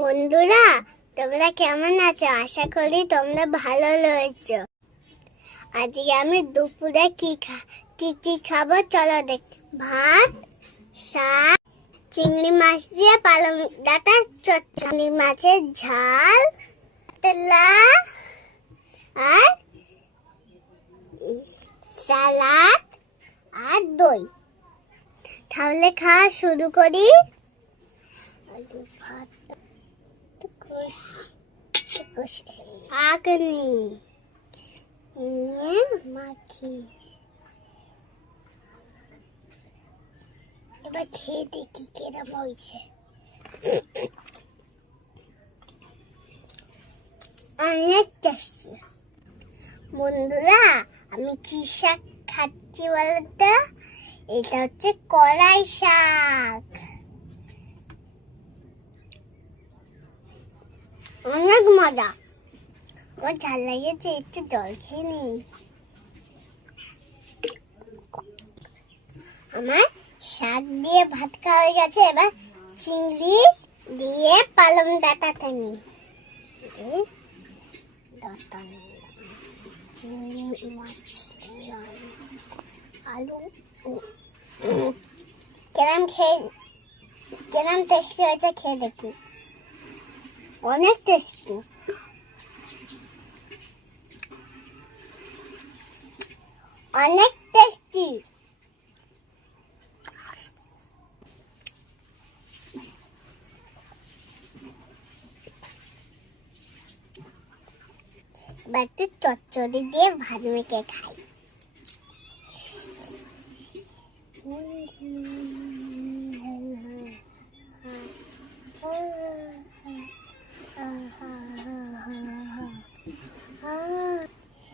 বন্ধুরা, তোমরা কেমন আছো? আশা করি তোমরা ভালো রয়েছো। আজকে আমি দুপুরে কি খাবো চলো দেখ। ভাত, শাক, চিংড়ি মাছ দিয়ে পালং ডাঁটা চচ্চড়ি, মাছের ঝাল, তেলা আর সালাদ আর দই। তাহলে খাওয়া শুরু করি। আলু ভাত মাখি, এবার খেয়ে দেখি কিরম হয়েছে। অনেক টেস্টি। বন্ধুরা, আমি কি শাক খাচ্ছি বলতো? এটা হচ্ছে কড়াই শাক। অনেক মজা। আমার ঝাল লেগেছে, একটু জল খেয়ে নিই। আমার শাক দিয়ে ভাত খাওয়া হয়ে গেছে। এবার চিংড়ি দিয়ে পালং ডাঁটাটা নিই। চিংড়ি মাছ, আলু। কেরাম টেস্টি হয়েছে, খেয়ে দেখি। অনেক টেস্টি। অনেক টেস্টি। এবার একটু চচ্চড়ি দিয়ে ভাত মেখে খাই।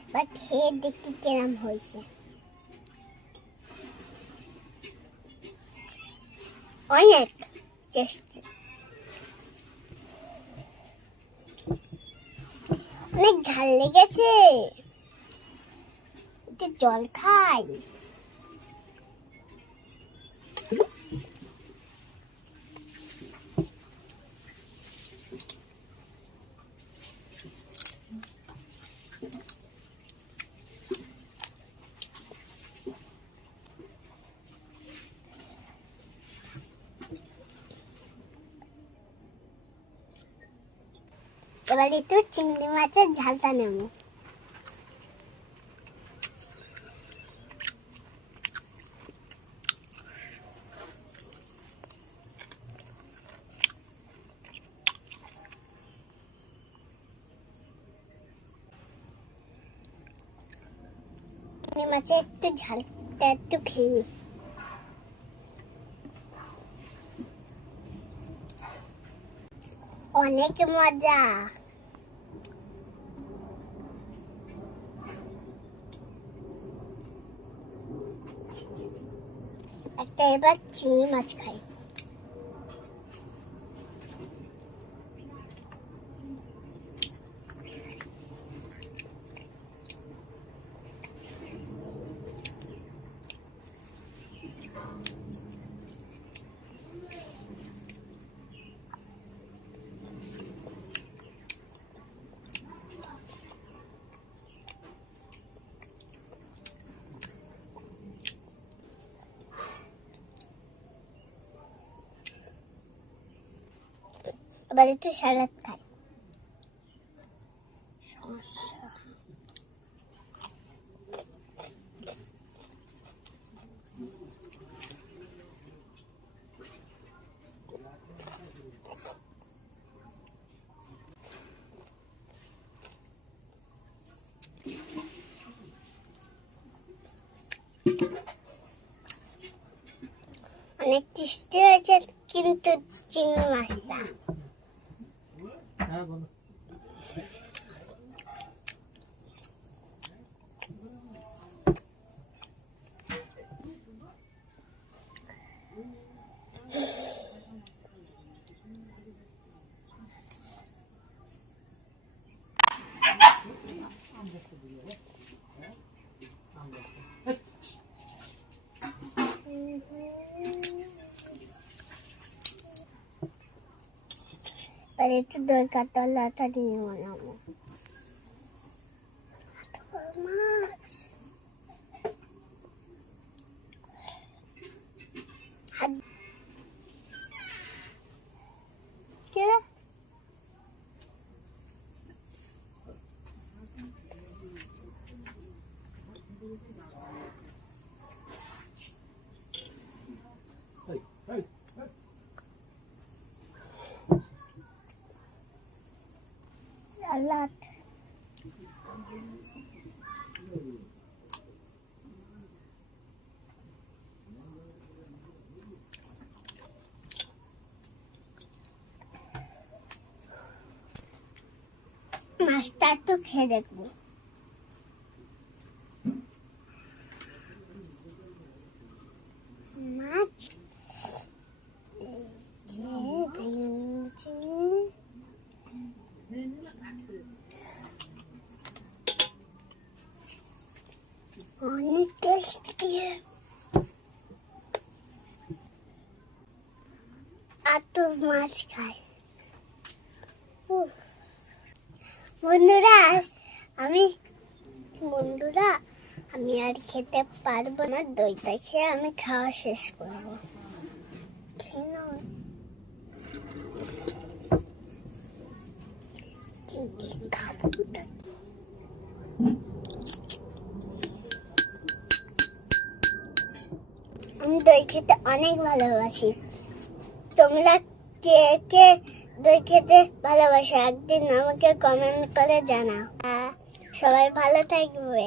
এবার খেয়ে দেখি কেরম হয়েছে। অনেক টেস্টি। অনেক ঝাল লেগেছে, একটু জল খাই। এবার একটু চিংড়ি মাছের ঝালটা নেব। চিংড়ি মাছের একটু ঝালটা একটু খেয়ে নিই। অনেক মজা। একটা এবার চিংড়ি মাছ খাই। এবার একটু স্যালাড খাই। অনেক টেস্টি হয়েছে কিন্তু চিংড়ি মাছটা। আর একটু দই কাতলাটা দিয়ে বানাবো। মাছ সালাদ মাছটা একটু খেয়ে দেখবো। মাছ অনেক টেস্টি। আর তো মাছ খাই। বন্ধুরা আমি আর খেতে পারবো না, দইটা খেয়ে আমি খাওয়া শেষ করবো। খেয়ে নাও। খাবো আমি দই খেতে অনেক ভালোবাসি। তোমরা কে কে দই খেতে ভালোবাসো একদিন আমাকে কমেন্ট করে জানাও। সবাই ভালো থাকবে।